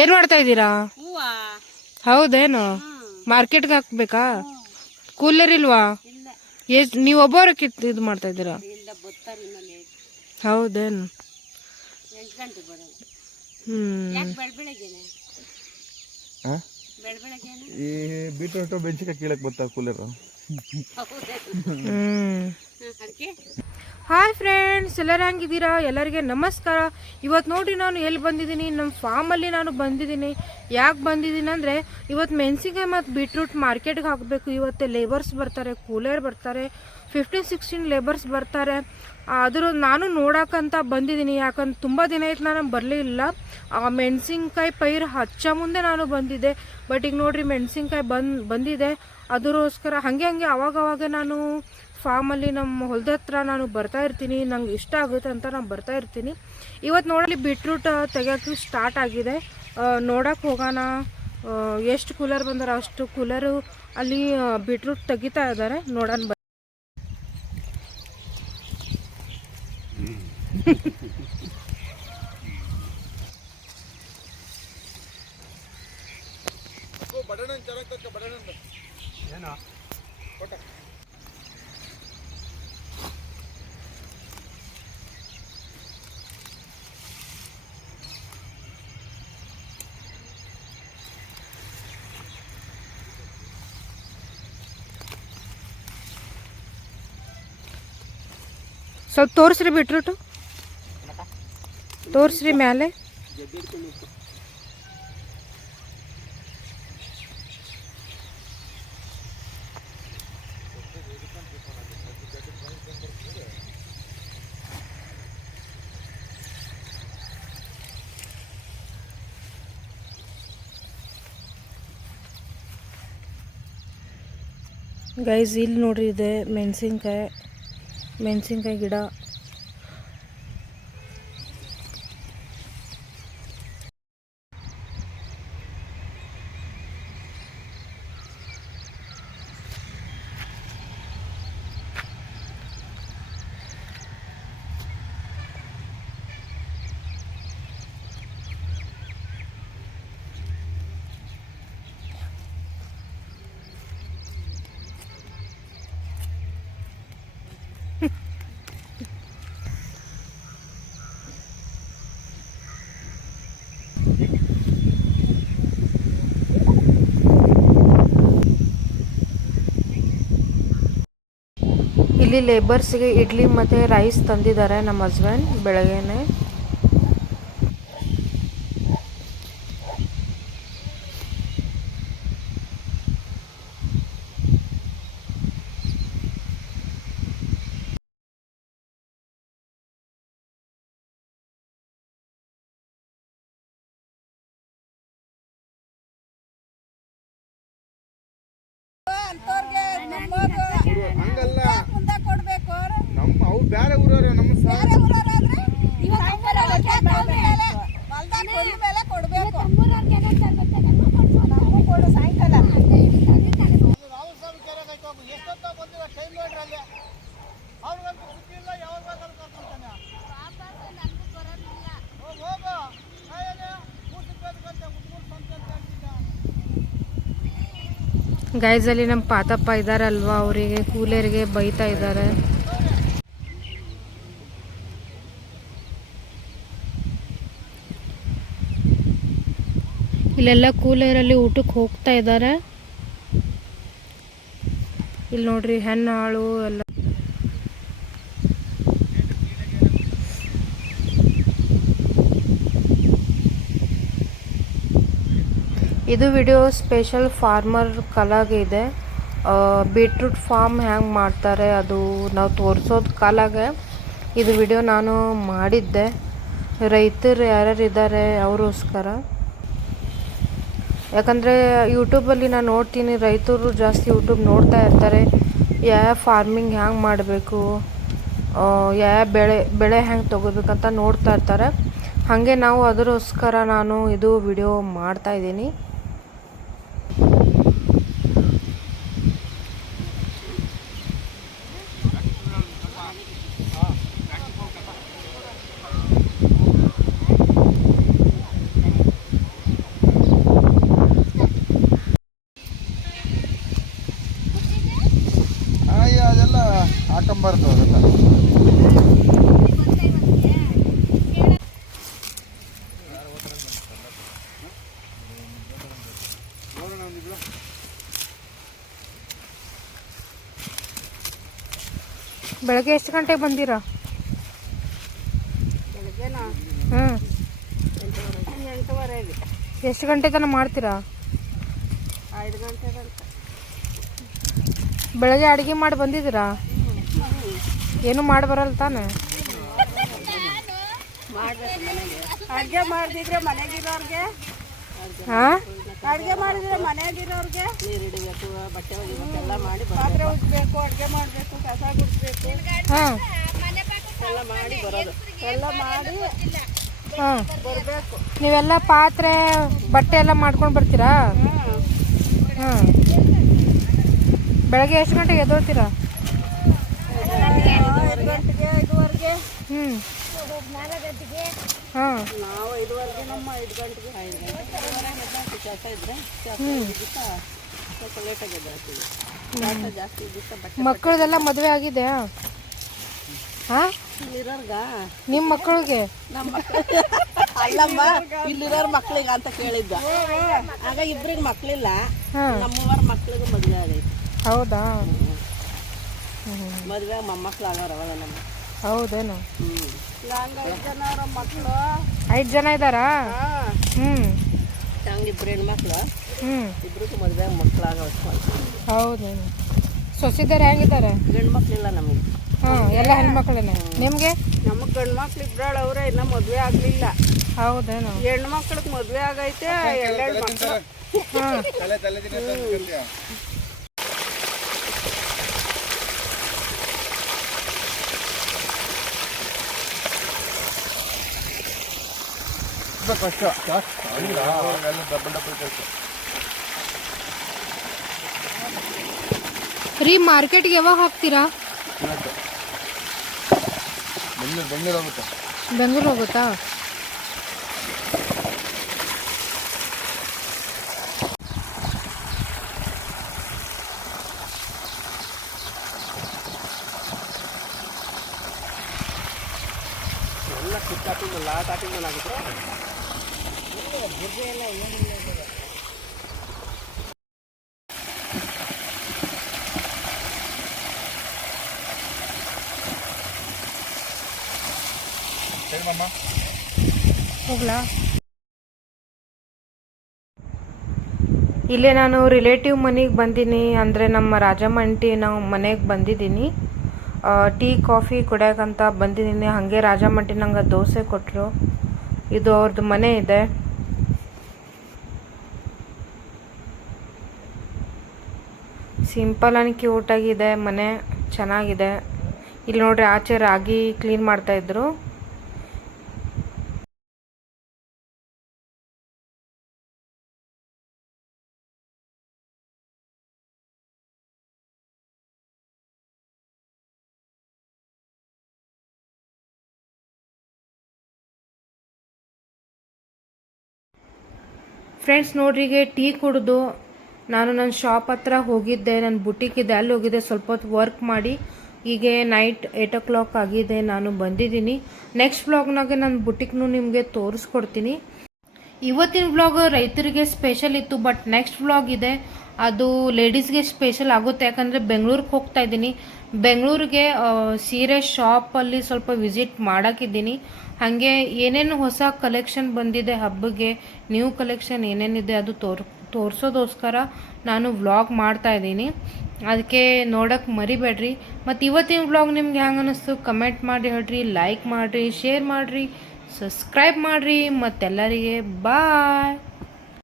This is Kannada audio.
ಏನ್ ಮಾಡ್ತಾ ಇದ್ದೀರಾ? ಹೂವ. ಹೌದೇನು? ಮಾರ್ಕೆಟ್ಗೆ ಹಾಕ್ಬೇಕಾ? ಕೂಲರ್ ಇಲ್ವಾ? ನೀವು ಒಬ್ಬರ ಇದು ಮಾಡ್ತಾ ಇದ್ದೀರಾ? ಹೌದೇನು? ಈ ಬೀಟ್ರೋಟ್ ಬೆಂಚಿಗೆ ಕೀಳಕ್ಕೆ ಕೂಲರ್. ಹೌದೇ ಹ್ಮ್ ಅದಕ್ಕೆ? ಹಾಯ್ ಫ್ರೆಂಡ್ಸ್ ಎಲ್ಲರೂ ಹೆಂಗಿದ್ದೀರಾ? ಎಲ್ಲರಿಗೆ ನಮಸ್ಕಾರ. ಇವತ್ತು ನೋಡಿ ನಾನು ಎಲ್ಲಿ ಬಂದಿದ್ದೀನಿ? ನಮ್ಮ ಫಾರ್ಮಲ್ಲಿ ನಾನು ಬಂದಿದ್ದೀನಿ. ಯಾಕೆ ಬಂದಿದ್ದೀನಿ ಅಂದರೆ ಇವತ್ತು ಮೆಣಸಿನ್ಕಾಯಿ ಮತ್ತು ಬೀಟ್ರೂಟ್ ಮಾರ್ಕೆಟ್ಗೆ ಹಾಕಬೇಕು. ಇವತ್ತು ಲೇಬರ್ಸ್ ಬರ್ತಾರೆ ಕೂಲರ್ ಬರ್ತಾರೆ ಫಿಫ್ಟೀನ್ ಸಿಕ್ಸ್ಟೀನ್ ಲೇಬರ್ಸ್ ಬರ್ತಾರೆ. ಆದರೂ ನಾನು ನೋಡೋಕ್ಕಂತ ಬಂದಿದ್ದೀನಿ. ಯಾಕಂದ್ರೆ ತುಂಬ ದಿನ ಆಯ್ತು ನಾನು ಬರಲಿಲ್ಲ ಮೆಣಸಿನ್ಕಾಯಿ ಪೈರು ಹಚ್ಚ ಮುಂದೆ ನಾನು ಬಂದಿದ್ದೆ. ಬಟ್ ಈಗ ನೋಡಿರಿ, ಮೆಣಸಿನ್ಕಾಯಿ ಬಂದು, ಬಂದಿದೆ. ಅದರೋಸ್ಕರ ಹಾಗೆ ಹಾಗೆ ಅವಾಗವಾಗ ಅವಾಗ ನಾನು ಫಾರ್ಮಲ್ಲಿ ನಮ್ಮ ಹೊಲದ ಹತ್ರ ನಾನು ಬರ್ತಾ ಇರ್ತೀನಿ ನಂಗೆ ಇಷ್ಟ ಆಗುತ್ತೆ ಅಂತ ನಾನು ಬರ್ತಾ ಇರ್ತೀನಿ. ಇವತ್ತು ನೋಡಲಿ ಬಿಟ್ರೂಟ್ ತೆಗಿಯೋಕ್ಕೆ ಸ್ಟಾರ್ಟ್ ಆಗಿದೆ. ನೋಡೋಕೆ ಹೋಗೋಣ. ಎಷ್ಟು ಕೂಲರ್ ಬಂದಾರ ಅಷ್ಟು ಕೂಲರು ಅಲ್ಲಿ ಬಿಟ್ರೂಟ್ ತೆಗಿತಾ ಇದ್ದಾರೆ ನೋಡೋಣ ಬ ಸ್ವಲ್ಪ ತೋರಿಸ್ರಿ ಬೀಟ್ರೂಟು ತೋರಿಸ್ರಿ ಮ್ಯಾಲೆ ಗೈಸ್ ಇಲ್ಲಿ ನೋಡ್ರಿ ಇದೆ ಮೆಣಸಿನ್ಕಾಯಿ ಮೆಣಸಿನ್ಕಾಯಿ ಗಿಡ. ಇಲ್ಲಿ ಲೇಬರ್ಸ್ಗೆ ಇಡ್ಲಿ ಮತ್ತು ರೈಸ್ ತಂದಿದ್ದಾರೆ ನಮ್ಮ ಹಸ್ಬೆಂಡ್ ಬೆಳಗ್ಗೆನೆ ಹಂಗಲ್ಲ ನಮ್ಮ ಅವು ಬೇರೆ ಊರವ್ರೆ ನಮ್ಮ ಸಾರ್ ಗೈಸಲ್ಲಿ ನಮ್ಮ ಪಾತಪ್ಪ ಇದ್ದಾರಲ್ವಾ ಅವರಿಗೆ ಕೂಲರಿಗೆ ಬೈತಾ ಇದ್ದಾರೆ ಇಲ್ಲೆಲ್ಲ ಕೂಲರಲ್ಲಿ ಊಟಕ್ಕೆ ಹೋಗ್ತಾ ಇದ್ದಾರೆ. ಇಲ್ಲಿ ನೋಡ್ರಿ ಹೆಣ್ಣಾಳು ಎಲ್ಲ. ಇದು ವಿಡಿಯೋ ಸ್ಪೆಷಲ್ ಫಾರ್ಮರ್ ಕಲಾಗೆ ಇದೆ. ಬೀಟ್ರೂಟ್ ಫಾರ್ಮ್ ಹ್ಯಾಂಗೆ ಮಾಡ್ತಾರೆ ಅದು ನಾವು ತೋರಿಸೋದು ಕಾಲಾಗೆ. ಇದು ವಿಡಿಯೋ ನಾನು ಮಾಡಿದ್ದೆ. ರೈತರು ಯಾರ್ಯಾರು ಇದ್ದಾರೆ ಅವರೋಸ್ಕರ ಯಾಕಂದರೆ ಯೂಟ್ಯೂಬಲ್ಲಿ ನಾನು ನೋಡ್ತೀನಿ, ರೈತರು ಜಾಸ್ತಿ ಯೂಟ್ಯೂಬ್ ನೋಡ್ತಾ ಇರ್ತಾರೆ. ಯಾವ ಫಾರ್ಮಿಂಗ್ ಹ್ಯಾಂಗೆ ಮಾಡಬೇಕು ಯಾವ ಬೆಳೆ ಬೆಳೆ ಹೆಂಗೆ ತೊಗೋಬೇಕಂತ ನೋಡ್ತಾ ಇರ್ತಾರೆ. ಹಾಗೆ ನಾವು ಅದರೋಸ್ಕರ ನಾನು ಇದು ವಿಡಿಯೋ ಮಾಡ್ತಾ ಬೆಳಗ್ಗೆ ಎಷ್ಟು ಗಂಟೆಗೆ ಬಂದಿರ? ಎಂಟೂವರೆಗೆ ಎಷ್ಟು ಗಂಟೆ ತನಕ ಮಾಡ್ತೀರಾ? ಬೆಳಗ್ಗೆ ಅಡುಗೆ ಮಾಡಿ ಬಂದಿದ್ದೀರಾ? ಏನು ಮಾಡಿ ಬರಲ್ಲ ತಾನೆ? ಅಡುಗೆ ಮಾಡಿದ್ರೆ ಮನೆಗಿರೋರ್ಗೆ ಅಡುಗೆ ಮಾಡಿದ್ರೆ ಮನೆಯಾಗಿರೋರ್ಗೆ ನೀರು ಹಿಡಿಬೇಕು ಬಟ್ಟೆ ಒಗಿಬೇಕು ಎಲ್ಲ ಮಾಡಿ ಪಾತ್ರೆ ಉಜ್ಬೇಕು ಅಡುಗೆ ಮಾಡಬೇಕು ಕಸ ಗುಡಿಸ್ಬೇಕು. ಎಲ್ಲ ಮಾಡಿ ಬರೋದು. ಎಲ್ಲ ಮಾಡಿ ಹಾಂ. ಬರಬೇಕು. ನೀವೆಲ್ಲ ಪಾತ್ರೆ ಬಟ್ಟೆ ಎಲ್ಲ ಮಾಡ್ಕೊಂಡು ಬರ್ತೀರಾ? ಹಾಂ. ಬೆಳಗ್ಗೆ ಎಷ್ಟು ಗಂಟೆಗೆ ಎದ್ದೋಳ್ತೀರಾ? ಐದು ಗಂಟೆಗೆ ಐದುವರೆಗೆ ಹ್ಞೂ ಹಾಂ. ನಾವು ಐದುವರೆಗೆ ನಮ್ಮ ಐದು ಗಂಟೆಗೆ ಐದು ಗಂಟೆಗೆ ಕೆಲಸ ಇದ್ರೆ ಸ್ವಲ್ಪ ಲೇಟಾಗಿ ಕೆಲಸ ಜಾಸ್ತಿ ಬಟ್ಟೆ ಮಕ್ಕಳದೆಲ್ಲ ಮದುವೆ ಆಗಿದೆ. ಹಾಂ? ಇಲ್ಲಿರೋರ್ಗ? ನಿಮ್ಮ ಮಕ್ಕಳಿಗೆ? ನಮ್ಮ ಅಲ್ಲಮ್ಮ ಇಲ್ಲಿರೋರ್ ಮಕ್ಳಿಗೆ ಅಂತ ಕೇಳಿದ್ದ. ಆಗ ಇಬ್ರಿಗೆ ಮಕ್ಳಿಲ್ಲ. ನಮ್ಮವರ ಮಕ್ಳಿಗೆ ಮದುವೆ ಆಗೈತಿ. ಹೌದಾ? ಮದುವೆ ಮೊಮ್ಮಕ್ಳು ಆಗೋರು ಅವಾಗ ನಮ್ಮ ಹೌದೇನು? ಹ್ಞೂ ಐದು ಜನ ಅವ್ರ ಮಕ್ಕಳು ಐದು ಜನ ಇದ್ದಾರಾ? ಹ್ಞೂ ಹಂಗೆ ಇಬ್ರು ಹೆಣ್ಮಕ್ಳು. ಹ್ಞೂ ಇಬ್ರಿಗೂ ಮದುವೆ ಮಕ್ಳು ಆಗೋ ಹೌದೇನು ಸೊಸಿದಾರ ಹೆಂಗಿದ್ದಾರೆ? ಗಂಡು ಮಕ್ಳಿಲ್ಲ ನಮಗೆ. ಹಾಂ ಎಲ್ಲ ಹೆಣ್ಮಕ್ಳೇನೆ. ನಿಮಗೆ? ನಮಗೆ ಗಂಡು ಮಕ್ಳು ಇಬ್ಬರಾಳು ಅವರೇ ಇನ್ನೂ ಮದುವೆ ಆಗಲಿಲ್ಲ. ಹೌದೇನು? ಹೆಣ್ಣು ಮಕ್ಳಿಗೆ ಮದುವೆ ಆಗೈತೆ ಎರಡೆರಡು ಮಕ್ಕಳು ಹಾಂ. ತಲೆ ಅಷ್ಟು ಕೆಲಸ ರೀ ಮಾರ್ಕೆಟ್ಗೆ ಯಾವಾಗ ಹೋಗ್ತೀರಾ ಇವತ್ತು ಬೆಂಗಳೂರು ಬೆಂಗಳೂರು ಹೋಗುತ್ತೆ? ಬೆಂಗಳೂರು ಹೋಗುತ್ತಾ ಎಲ್ಲ ಕಿತ್ತಾಕಿಂದ ಲಾಟ್ ಹಾಕಿಂದ ಆಗಿದ್ರೆ ಇಲ್ಲೇ ನಾನು ರಿಲೇಟಿವ್ ಮನೆಗೆ ಬಂದೀನಿ, ಅಂದರೆ ನಮ್ಮ ರಾಜಮಂಟಿ ನಾವು ಮನೆಗೆ ಬಂದಿದ್ದೀನಿ ಟೀ, ಕಾಫಿ ಕುಡಿಯೋಕ್ಕಂತ ಬಂದಿದ್ದೀನಿ ಹಾಗೆ ರಾಜಮಂಟಿ ನಂಗೆ ದೋಸೆ ಕೊಟ್ಟರು ಇದು ಅವ್ರದ್ದು ಮನೆ ಇದೆ. ಸಿಂಪಲ್ ಆ್ಯಂಡ್ ಕ್ಯೂಟಾಗಿದೆ ಮನೆ ಚೆನ್ನಾಗಿದೆ. ಇಲ್ಲಿ ನೋಡ್ರಿ ಆಚೆ ರಾಗಿ ಕ್ಲೀನ್ ಮಾಡ್ತಾಯಿದ್ರು ಫ್ರೆಂಡ್ಸ್ ನೋಡ್ರಿಗೆ ಟೀ ಕುಡಿದು ನಾನು ನನ್ನ ಶಾಪ್ ಹತ್ರ ಹೋಗಿದ್ದೆ, ನನ್ನ ಬುಟೀಕ್ ಇದೆ, ಅಲ್ಲಿ ಹೋಗಿದ್ದೆ. ಸ್ವಲ್ಪ ಹೊತ್ತು ವರ್ಕ್ ಮಾಡಿ ಈಗ ನೈಟ್ ಏಟ್ ಓ ಕ್ಲಾಕ್ ಆಗಿದೆ, ನಾನು ಬಂದಿದ್ದೀನಿ. ನೆಕ್ಸ್ಟ್ ಬ್ಲಾಗ್ನಾಗೆ ನನ್ನ ಬುಟಿಕ್ನು ನಿಮಗೆ ತೋರಿಸ್ಕೊಡ್ತೀನಿ. ಇವತ್ತಿನ ಬ್ಲಾಗ್ ರೈತರಿಗೆ ಸ್ಪೆಷಲ್ ಇತ್ತು ಬಟ್ ನೆಕ್ಸ್ಟ್ ಬ್ಲಾಗ್ ಇದೆ. ಅದು ಲೇಡೀಸ್ಗೆ ಸ್ಪೆಷಲ್ ಆಗುತ್ತೆ, ಯಾಕಂದರೆ ಬೆಂಗಳೂರಿಗೆ ಹೋಗ್ತಾ ಇದ್ದೀನಿ. ಬೆಂಗಳೂರಿಗೆ ಸೀರೆ ಶಾಪಲ್ಲಿ ಸ್ವಲ್ಪ ವಿಸಿಟ್ ಮಾಡೋಕ್ಕಿದ್ದೀನಿ ಹಾಗೆ ಏನೇನು ಹೊಸ ಕಲೆಕ್ಷನ್ ಬಂದಿದೆ ಹಬ್ಬಕ್ಕೆ ನ್ಯೂ ಕಲೆಕ್ಷನ್ ಏನೇನಿದೆ ಅದು ತೋರ್ ತೋರಿಸೋದೋಸ್ಕರ ನಾನು ವ್ಲಾಗ್ ಮಾಡ್ತಾ ಇದ್ದೀನಿ. ಅದಕ್ಕೆ ನೋಡೋಕ್ಕೆ ಮರಿಬೇಡ್ರಿ. ಮತ್ತು ಇವತ್ತಿನ ವ್ಲಾಗ್ ನಿಮ್ಗೆ ಹೆಂಗೆ ಅನ್ನಿಸ್ತು ಕಮೆಂಟ್ ಮಾಡಿ ಹೇಳ್ರಿ ಲೈಕ್ ಮಾಡಿರಿ ಶೇರ್ ಮಾಡಿರಿ ಸಬ್ಸ್ಕ್ರೈಬ್ ಮಾಡಿರಿ. ಮತ್ತೆಲ್ಲರಿಗೆ ಬಾಯ್